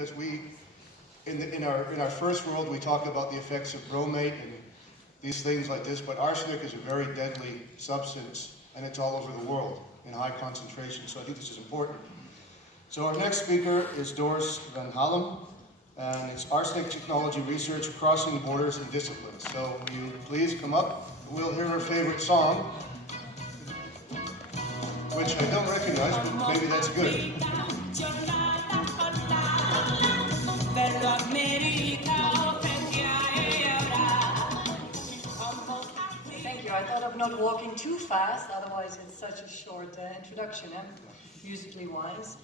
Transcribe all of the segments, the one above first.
Because in our first world, we talk about the effects of bromate and these things like this, but arsenic is a very deadly substance, and it's all over the world in high concentration, so I think this is important. So our next speaker is Doris van Halem, and it's arsenic technology research crossing borders and disciplines. So will you please come up? We'll hear her favorite song, which I don't recognize, but maybe that's good. Thank you. I thought of not walking too fast, otherwise it's such a short introduction, musically wise.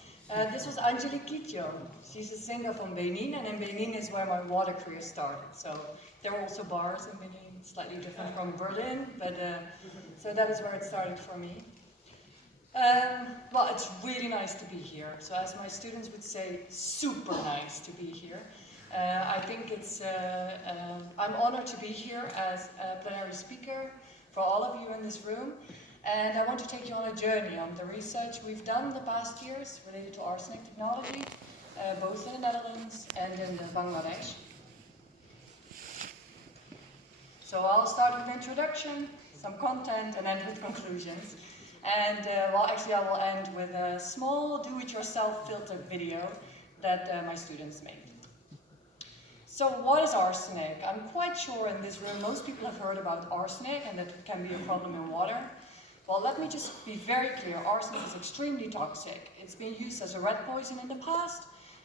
This was Angelique Kidjo. She's a singer from Benin, and in Benin is where my water career started. So there were also bars in Benin, slightly different from Berlin, but so that is where it started for me. Well, it's really nice to be here. So as my students would say, super nice to be here. I think I'm honored to be here as a plenary speaker for all of you in this room. And I want to take you on a journey on the research we've done in the past years related to arsenic technology, both in the Netherlands and in Bangladesh. So I'll start with introduction, some content, and end with conclusions. And well, actually I will end with a small do-it-yourself filtered video that my students made. So what is arsenic? I'm quite sure in this room most people have heard about arsenic and that it can be a problem in water. Well, let me just be very clear. Arsenic is extremely toxic. It's been used as a rat poison in the past.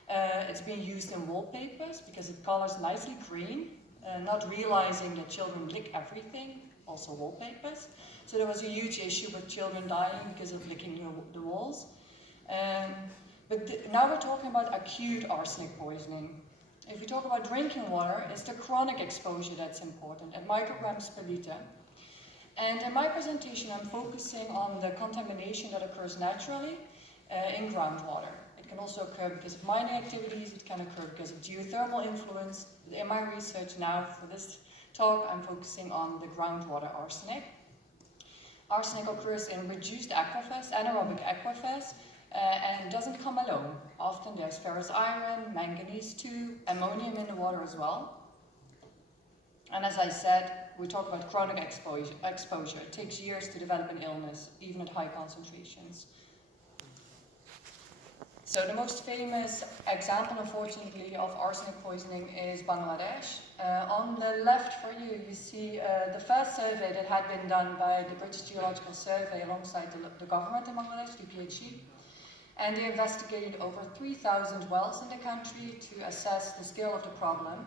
It's been used in wallpapers because it colors nicely green, not realizing that children lick everything, also wallpapers. So there was a huge issue with children dying because of licking the walls. But now we're talking about acute arsenic poisoning. If we talk about drinking water, it's the chronic exposure that's important, at micrograms per liter. And in my presentation, I'm focusing on the contamination that occurs naturally in groundwater. It can also occur because of mining activities, it can occur because of geothermal influence. In my research now, for this talk, I'm focusing on the groundwater arsenic. Arsenic occurs in reduced aquifers, anaerobic aquifers, and doesn't come alone. Often there's ferrous iron, manganese too, ammonium in the water as well. And as I said, we talk about chronic exposure. It takes years to develop an illness, even at high concentrations. So the most famous example, unfortunately, of arsenic poisoning is Bangladesh. On the left for you, you see the first survey that had been done by the British Geological Survey alongside the government in Bangladesh, DPHE. And they investigated over 3,000 wells in the country to assess the scale of the problem.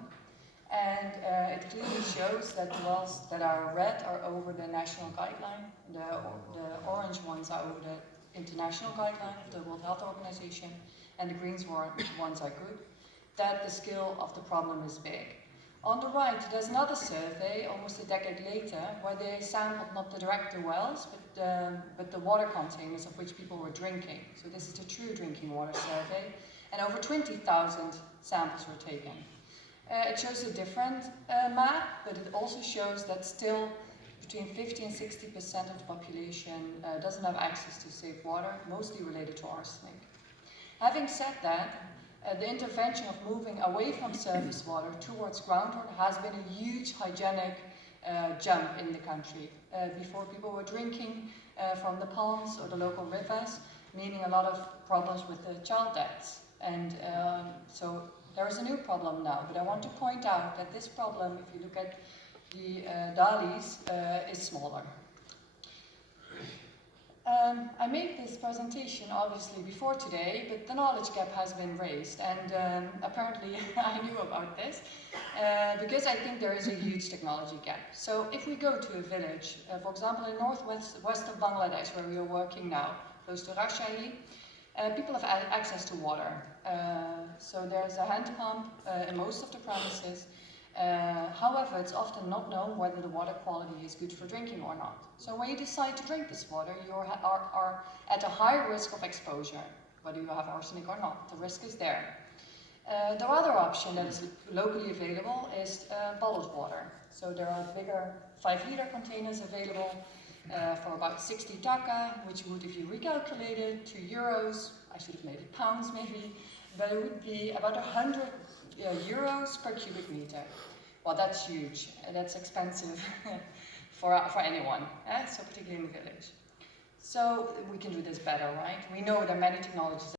And it clearly shows that the wells that are red are over the national guideline, the orange ones are over the international guideline of the World Health Organization, and the green ones are good, that the scale of the problem is big. On the right, there's another survey, almost a decade later, where they sampled not the direct wells, but the water containers of which people were drinking. So this is the true drinking water survey, and over 20,000 samples were taken. It shows a different map, but it also shows that still between 50 and 60% of the population doesn't have access to safe water, mostly related to arsenic. Having said that, the intervention of moving away from surface water towards groundwater has been a huge hygienic jump in the country. Before people were drinking from the ponds or the local rivers, meaning a lot of problems with the child deaths. And so there is a new problem now, but I want to point out that this problem, if you look at the DALIs, is smaller. I made this presentation obviously before today, but the knowledge gap has been raised, and apparently I knew about this because I think there is a huge technology gap. So if we go to a village, for example in northwest of Bangladesh, where we are working now, close to Rajshahi, people have access to water. So there's a hand pump in most of the premises. However, it's often not known whether the water quality is good for drinking or not. So when you decide to drink this water, you are at a high risk of exposure, whether you have arsenic or not. The risk is there. The other option that is locally available is bottled water. So there are bigger 5-liter containers available for about 60 taka, which would, if you recalculate it, €2, I should have made it pounds maybe, but it would be about 100 euros per cubic meter. Well, that's huge. That's expensive for anyone, so particularly in the village. So we can do this better, right? We know there are many technologies